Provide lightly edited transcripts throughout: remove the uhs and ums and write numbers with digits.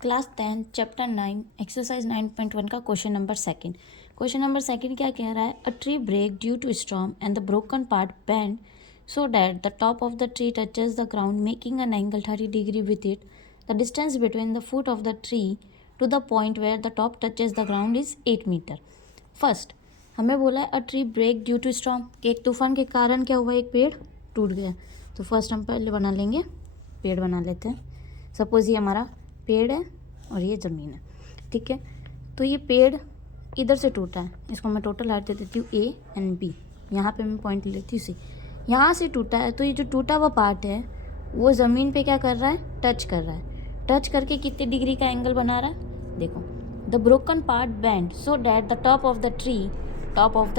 Class 10 chapter 9 exercise 9.1 का question number second. Question number second क्या कह रहा है? A tree break due to storm and the broken part bend so that the top of the tree touches the ground making an angle 30 degree with it. The distance between the foot of the tree to the point where the top touches the ground is 8 metre. First हमें बोला है a tree break due to storm, कि एक तूफान के कारण क्या हुआ, एक पेड़ टूट गया। तो फर्स्ट हम पहले बना लेंगे, पेड़ बना लेते हैं। सपोज ये हमारा पेड़ है और ये ज़मीन है, ठीक है। तो ये पेड़ इधर से टूटा है, इसको मैं टोटल हाइट दे देती हूँ ए एंड बी। यहाँ पे मैं पॉइंट लेती हूँ सी। यहाँ से टूटा है, तो ये जो टूटा हुआ पार्ट है वो ज़मीन पे क्या कर रहा है, टच कर रहा है। टच करके कितने डिग्री का एंगल बना रहा है, देखो। The broken part bend so that the top of the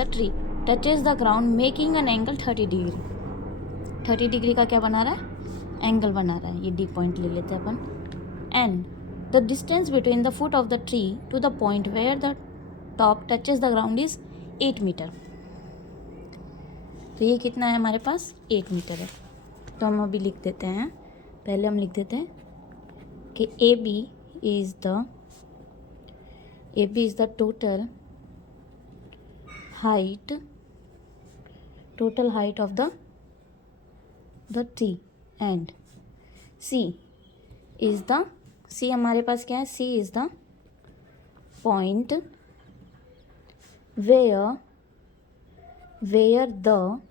tree touches the ground making an angle 30 degree. 30 degree का क्या बना रहा है, एंगल बना रहा है। ये डी पॉइंट ले लेते हैं अपन। And the distance between the foot of the tree to the point where the top touches the ground is 8 metre. तो ये कितना है हमारे पास, 8 मीटर है। तो हम अभी लिख देते हैं, पहले हम लिख देते हैं कि A B is the total height of the tree and C हमारे पास क्या है, C is the point where the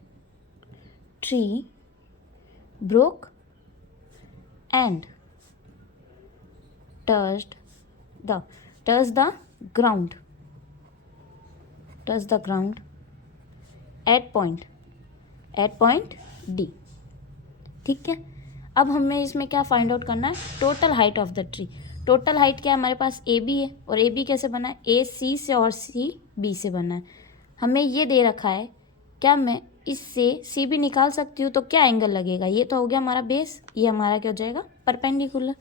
tree broke and touched the ground at point D। ठीक है। अब हमें इसमें क्या फाइंड आउट करना है, total height of the tree. Total height क्या है हमारे पास, ए बी है, और ए बी कैसे बना है, ए सी से और सी बी से बना है। हमें ये दे रखा है, क्या मैं इससे सी भी निकाल सकती हूँ, तो क्या एंगल लगेगा, ये तो हो गया हमारा बेस, ये हमारा क्या हो जाएगा, परपेंडिकुलर।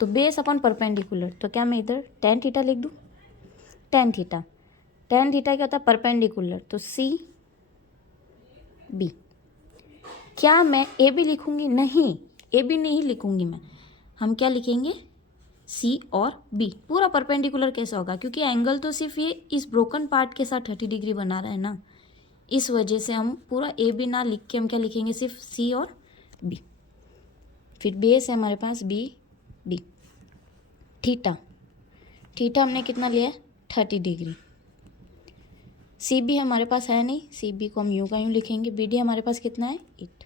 तो बेस अपॉन परपेंडिकुलर, तो क्या मैं इधर टेन थीटा लिख दूँ, टेन थीटा क्या होता है, परपेंडिकुलर। तो सी बी। क्या मैं ए बी लिखूँगी, नहीं, ए बी नहीं लिखूँगी मैं। हम क्या लिखेंगे, सी और बी। पूरा परपेंडिकुलर कैसे होगा, क्योंकि एंगल तो सिर्फ ये इस ब्रोकन पार्ट के साथ 30 डिग्री बना रहा है ना, इस वजह से हम पूरा ए बी ना लिख के हम क्या लिखेंगे, सिर्फ सी और बी। फिर बेस है हमारे पास बी डी। थीटा हमने कितना लिया है, 30 डिग्री। सी बी हमारे पास है नहीं, सी बी को हम यूँ का यूँ लिखेंगे। बी डी हमारे पास कितना है, 8।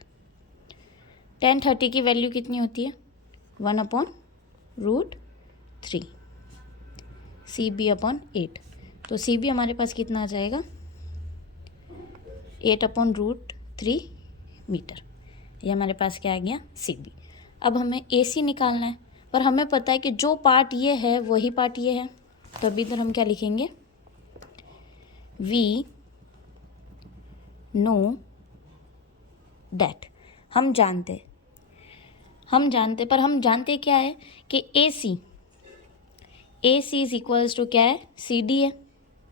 टेन 30 की वैल्यू कितनी होती है, 1/√3 सी बी अपॉन 8। तो सी बी हमारे पास कितना आ जाएगा, 8/√3 मीटर। ये हमारे पास क्या आ गया, सी बी। अब हमें ए सी निकालना है, पर हमें पता है कि जो पार्ट ये है वही पार्ट ये है। तो अभी इधर हम क्या लिखेंगे, वी नो डैट। हम जानते पर हम जानते क्या है कि ए सी इज इक्वल्स टू क्या है, सी डी है।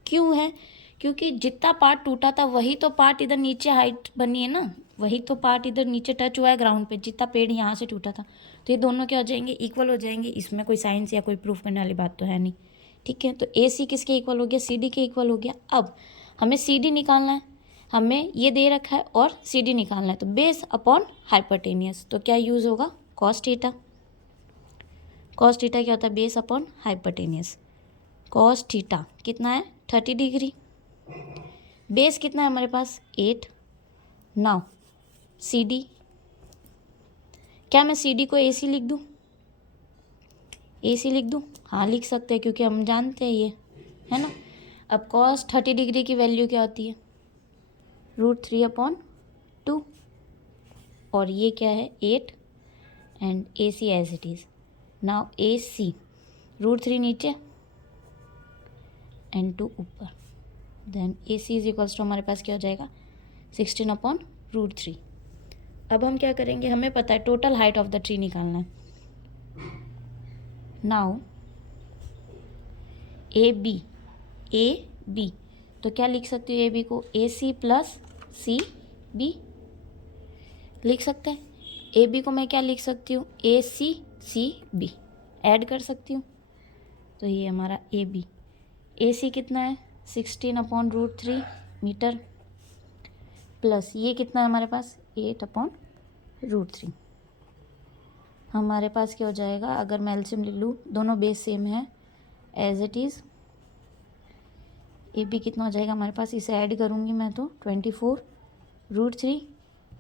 क्यों है, क्योंकि जितना पार्ट टूटा था वही तो पार्ट इधर नीचे हाइट बनी है ना, वही तो पार्ट इधर नीचे टच हुआ है ग्राउंड पे, जितना पेड़ यहाँ से टूटा था। तो ये दोनों क्या हो जाएंगे, इक्वल हो जाएंगे। इसमें कोई साइंस या कोई प्रूफ करने वाली बात तो है नहीं, ठीक है। तो ए सी किसके इक्वल हो गया, सी डी के इक्वल हो गया। अब हमें सी डी निकालना है, हमें ये दे रखा है और सी डी निकालना है। तो बेस अपॉन हाइपोटेनियस, तो क्या यूज़ होगा, कॉस थीटा। कॉस थीटा क्या होता है, base upon hypotenuse. Cos theta कितना है, 30 डिग्री। बेस कितना है हमारे पास, 8। नाउ सी डी, क्या मैं सी डी को ए सी लिख दूँ, हाँ लिख सकते हैं, क्योंकि हम जानते हैं ये है ना। अब कॉस 30 डिग्री की वैल्यू क्या होती है, √3/2, और ये क्या है, 8 and A C as it is. Now A C, √3 नीचे एंड 2 ऊपर, then A C is equals to हमारे पास क्या हो जाएगा, 16/√3। अब हम क्या करेंगे, हमें पता है total height of the tree निकालना है। नाउ ए बी, तो क्या लिख सकती हूँ, ए बी को ए सी प्लस सी बी लिख सकते हैं। ए बी को मैं क्या लिख सकती हूँ, ए सी सी बी, ऐड कर सकती हूँ। तो ये हमारा ए बी, ए सी कितना है 16/√3 मीटर, प्लस ये कितना है हमारे पास 8/√3। हमारे पास क्या हो जाएगा, अगर मैं एलसीएम ले लूँ, दोनों बेस सेम है as it is. A B कितना हो जाएगा हमारे पास, इसे ऐड करूँगी मैं तो 24√3,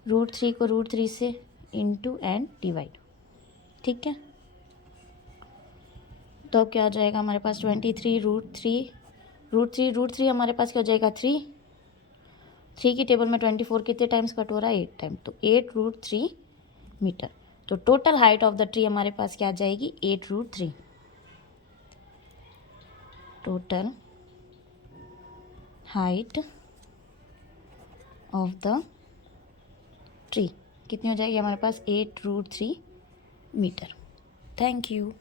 √3 को √3 से इंटू एंड डिवाइड, ठीक है। तो अब क्या आ जाएगा हमारे पास 23√3 हमारे पास क्या हो जाएगा 3 की टेबल में 24 कितने टाइम्स कट हो रहा है 8 टाइम, तो 8√3 मीटर। तो total height of the tree हमारे पास क्या आ जाएगी 8√3। Total height of the tree कितनी हो जाएगी हमारे पास 8√3 मीटर। Thank you.